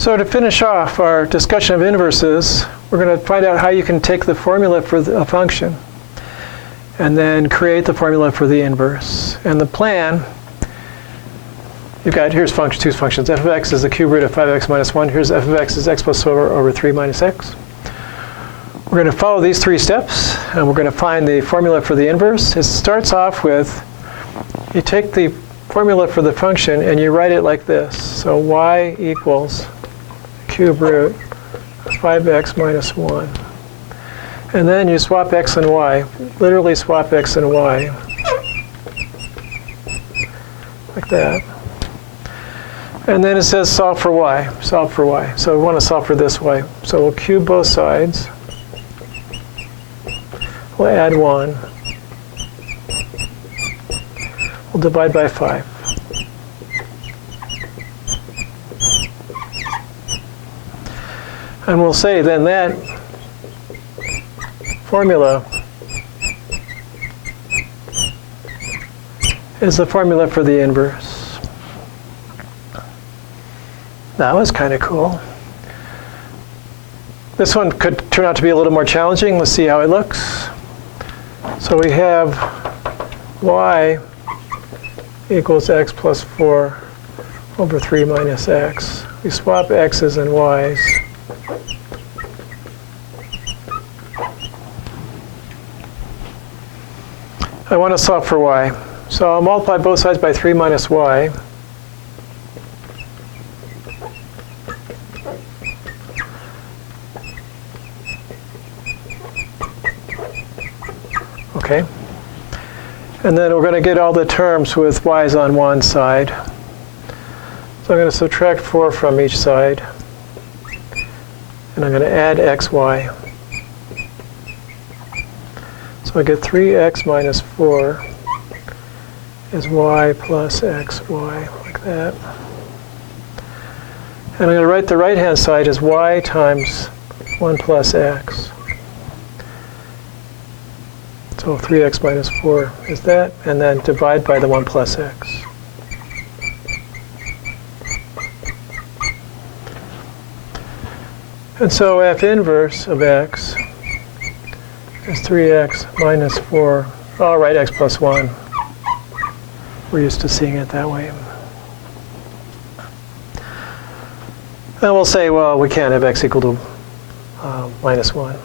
So to finish off our discussion of inverses, we're going to find out how you can take the formula for a function and then create the formula for the inverse. And the plan, you've got, here's two functions. F of x is the cube root of 5x minus 1. Here's f of x is x plus 4 over 3 minus x. We're going to follow these 3 steps, and we're going to find the formula for the inverse. It starts off with, you take the formula for the function and you write it like this. So y equals cube root of 5x minus 1. And then you swap x and y, literally swap x and y, like that. And then it says solve for y, solve for y. So we want to solve for this y. So we'll cube both sides. We'll add 1. We'll divide by 5. And we'll say then that formula is the formula for the inverse. That was kind of cool. This one could turn out to be a little more challenging. Let's see how it looks. So we have y equals x plus 4 over 3 minus x. We swap x's and y's. I want to solve for y. So I'll multiply both sides by 3 minus y. Okay. And then we're going to get all the terms with y's on one side. So I'm going to subtract 4 from each side. And I'm going to add xy. So I get 3x minus 4 is y plus xy, like that. And I'm going to write the right-hand side as y times 1 plus x. So 3x minus 4 is that, and then divide by the 1 plus x. And so f inverse of x is 3x minus 4. I'll write x plus 1. We're used to seeing it that way. And we'll say, well, we can't have x equal to minus 1.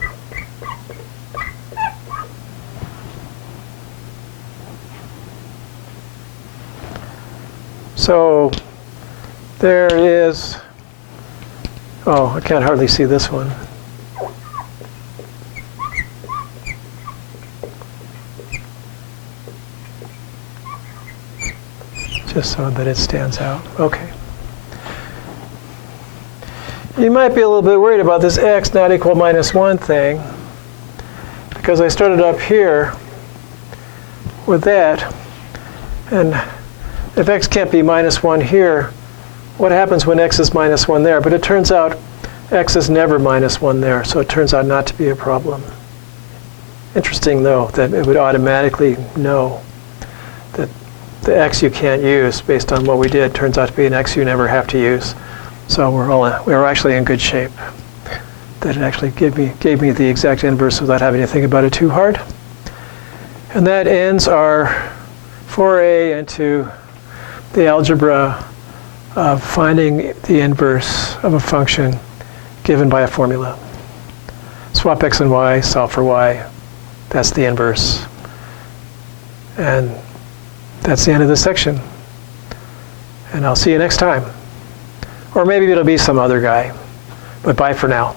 So there is, oh, I can't hardly see this one. Just so that it stands out. Okay. You might be a little bit worried about this x not equal minus 1 thing, because I started up here with that, and if x can't be minus 1 here, what happens when x is minus 1 there? But it turns out x is never minus 1 there, so it turns out not to be a problem. Interesting, though, that it would automatically know that the x you can't use based on what we did turns out to be an x you never have to use. So we're actually in good shape. That it actually gave me the exact inverse without having to think about it too hard. And that ends our foray into the algebra of finding the inverse of a function given by a formula. Swap x and y, solve for y. That's the inverse. And that's the end of this section. And I'll see you next time. Or maybe it'll be some other guy. But bye for now.